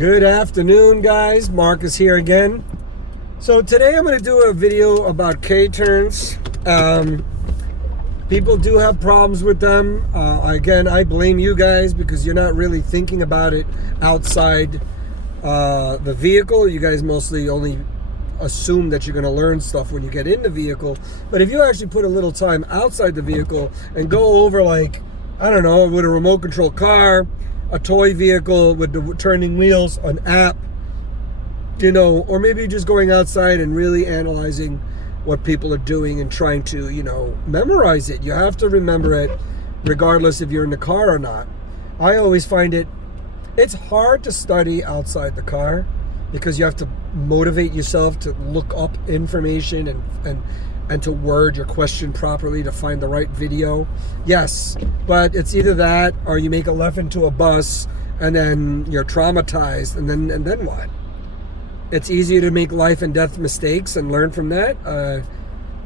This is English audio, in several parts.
Good afternoon, guys. Marcus here again. So today I'm going to do a video about K-turns. People do have problems with them. Again, I blame you guys because you're not really thinking about it outside the vehicle. You guys mostly only assume that you're going to learn stuff when you get in the vehicle. But if you actually put a little time outside the vehicle and go over, like, I don't know, with a remote control car, a toy vehicle with the turning wheels, an app, you know, or maybe just going outside and really analyzing what people are doing and trying to, you know, memorize it. You have to remember it regardless if you're in the car or not. I always find it's hard to study outside the car because you have to motivate yourself to look up information and to word your question properly to find the right video. Yes, but it's either that or you make a left into a bus and then you're traumatized, and then what? It's easier to make life and death mistakes and learn from that.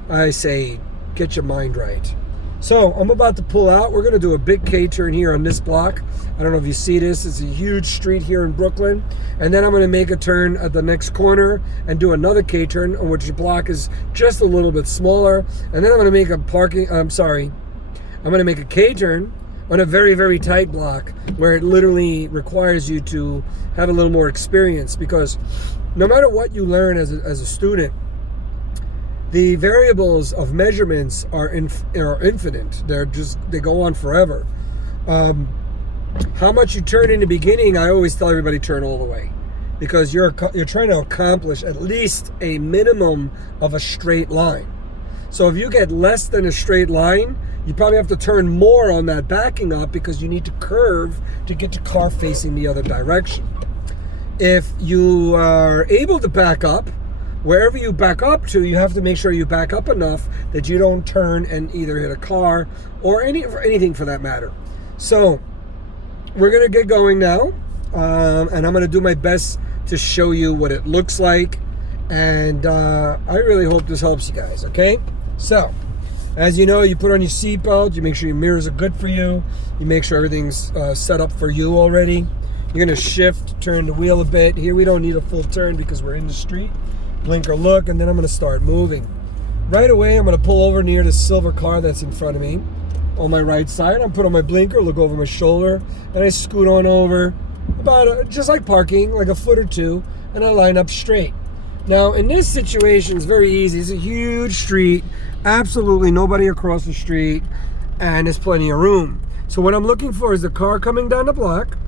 I say get your mind right. So I'm about to pull out. We're going to do a big K-turn here on this block. I don't know if you see this. It's a huge street here in Brooklyn. And then I'm going to make a turn at the next corner and do another K-turn, on which the block is just a little bit smaller. And then I'm going to make I'm going to make a K-turn on a very, very tight block where it literally requires you to have a little more experience, because no matter what you learn as a student, the variables of measurements are infinite. They go on forever. How much you turn in the beginning, I always tell everybody turn all the way, because you're trying to accomplish at least a minimum of a straight line. So if you get less than a straight line, you probably have to turn more on that backing up because you need to curve to get the car facing the other direction. If you are able to back up, wherever you back up to, you have to make sure you back up enough that you don't turn and either hit a car or anything for that matter. So we're going to get going now, and I'm going to do my best to show you what it looks like, and I really hope this helps you guys, okay? So, as you know, you put on your seatbelt, you make sure your mirrors are good for you, you make sure everything's set up for you already. You're going to shift, turn the wheel a bit. Here we don't need a full turn because we're in the street. Blinker look, and then I'm going to start moving. Right away, I'm going to pull over near the silver car that's in front of me on my right side. I'm put on my blinker, look over my shoulder, and I scoot on over about just like parking, like a foot or two, and I line up straight. Now, in this situation, it's very easy. It's a huge street, absolutely nobody across the street, and there's plenty of room. So what I'm looking for is the car coming down the block.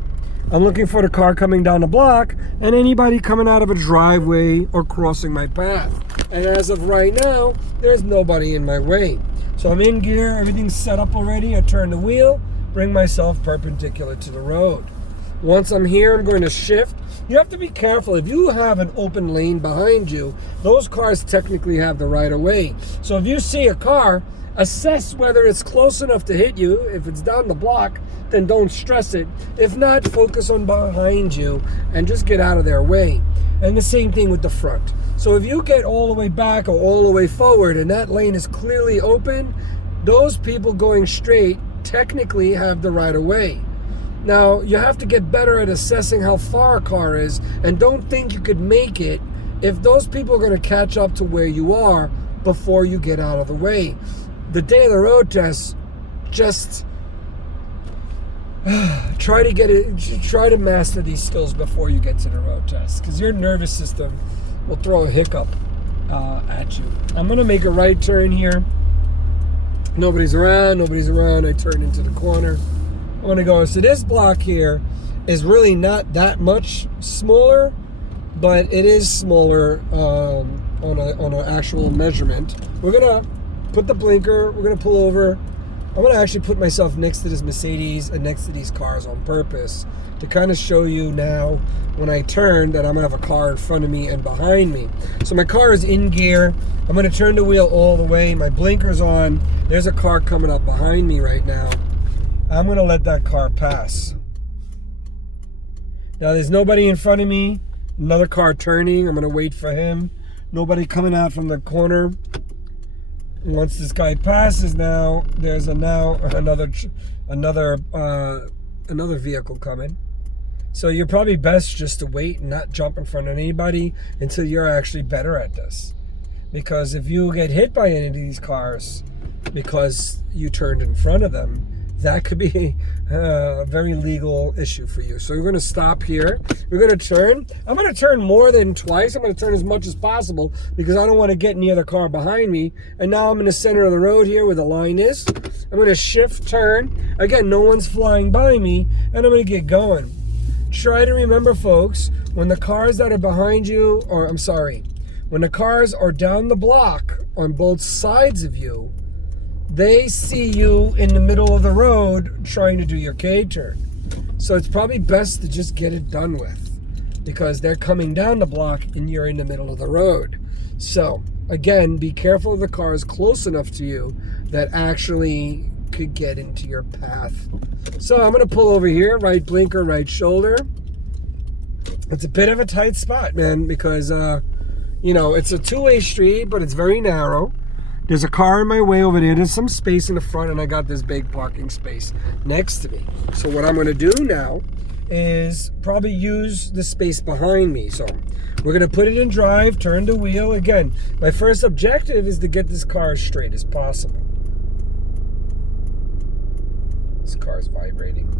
I'm looking for the car coming down the block and anybody coming out of a driveway or crossing my path. And as of right now, there's nobody in my way. So I'm in gear, everything's set up already. I turn the wheel, bring myself perpendicular to the road. Once I'm here, I'm going to shift. You have to be careful. If you have an open lane behind you, those cars technically have the right of way. So if you see a car, assess whether it's close enough to hit you. If it's down the block, then don't stress it. If not, focus on behind you and just get out of their way. And the same thing with the front. So if you get all the way back or all the way forward and that lane is clearly open, those people going straight technically have the right of way. Now, you have to get better at assessing how far a car is, and don't think you could make it if those people are going to catch up to where you are before you get out of the way. The day of the road test, just try to master these skills before you get to the road test, because your nervous system will throw a hiccup at you. I'm going to make a right turn here. Nobody's around. I turn into the corner. I'm going to go. So this block here is really not that much smaller, but it is smaller on an actual measurement. We're going to put the blinker. We're going to pull over. I'm going to actually put myself next to this Mercedes and next to these cars on purpose to kind of show you now when I turn that I'm going to have a car in front of me and behind me. So my car is in gear. I'm going to turn the wheel all the way. My blinker's on. There's a car coming up behind me right now. I'm going to let that car pass. Now there's nobody in front of me. Another car turning. I'm going to wait for him. Nobody coming out from the corner. Once this guy passes now, there's another vehicle coming. So you're probably best just to wait and not jump in front of anybody until you're actually better at this. Because if you get hit by any of these cars because you turned in front of them, that could be a very legal issue for you. So we're going to stop here. We're going to turn. I'm going to turn more than twice. I'm going to turn as much as possible because I don't want to get any other car behind me. And now I'm in the center of the road here where the line is. I'm going to shift, turn. Again, no one's flying by me, and I'm going to get going. Try to remember, folks, when the cars that are behind you, when the cars are down the block on both sides of you, they see you in the middle of the road trying to do your K-turn. So it's probably best to just get it done with because they're coming down the block and you're in the middle of the road. So again, be careful of the cars close enough to you that actually could get into your path. So I'm going to pull over here, right blinker, right shoulder. It's a bit of a tight spot, man, because, it's a two-way street, but it's very narrow. There's a car in my way over there. There's some space in the front, and I got this big parking space next to me. So what I'm going to do now is probably use the space behind me. So we're going to put it in drive, turn the wheel. Again, my first objective is to get this car as straight as possible. This car is vibrating.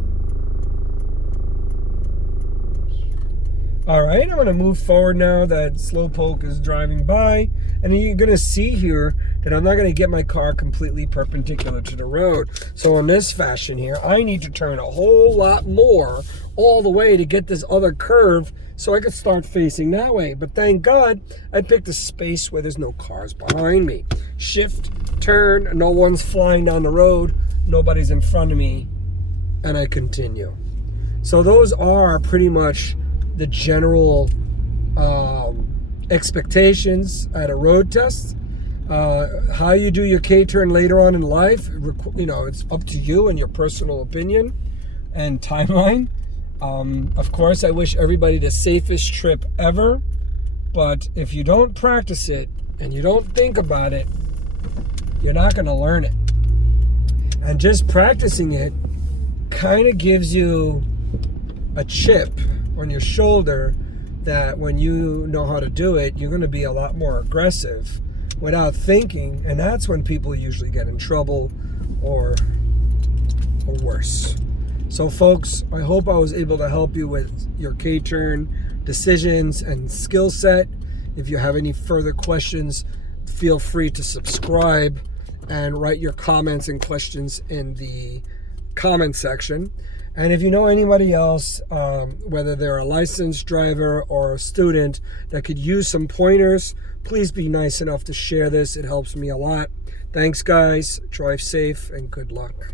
All right, I'm going to move forward now that Slowpoke is driving by. And you're going to see here that I'm not going to get my car completely perpendicular to the road. So in this fashion here, I need to turn a whole lot more all the way to get this other curve so I could start facing that way. But thank God I picked a space where there's no cars behind me. Shift, turn, no one's flying down the road, nobody's in front of me, and I continue. So those are pretty much the general expectations at a road test. How you do your K-turn later on in life, it's up to you and your personal opinion and timeline. Of course, I wish everybody the safest trip ever, but if you don't practice it and you don't think about it, you're not going to learn it. And just practicing it kind of gives you a chip on your shoulder that when you know how to do it, you're going to be a lot more aggressive without thinking, and that's when people usually get in trouble or worse. So folks, I hope I was able to help you with your K-turn decisions and skill set. If you have any further questions, feel free to subscribe and write your comments and questions in the comment section. And if you know anybody else, whether they're a licensed driver or a student that could use some pointers, please be nice enough to share this. It helps me a lot. Thanks, guys. Drive safe and good luck.